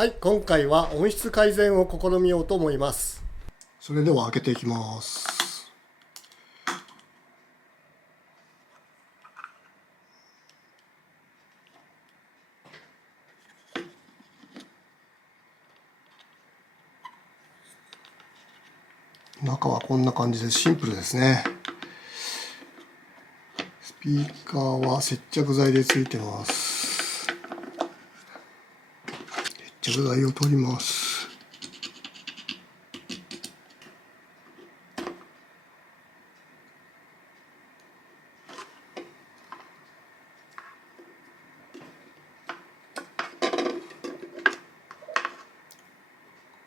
はい、今回は音質改善を試みようと思います。それでは開けていきます。中はこんな感じでシンプルですね。スピーカーは接着剤でついてます。接着剤を取ります。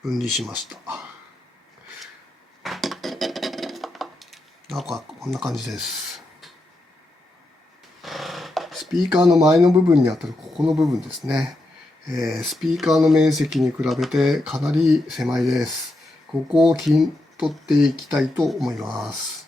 分離しました。中はこんな感じです。スピーカーの前の部分にあたるここの部分ですね。スピーカーの面積に比べてかなり狭いです。ここを切り取っていきたいと思います。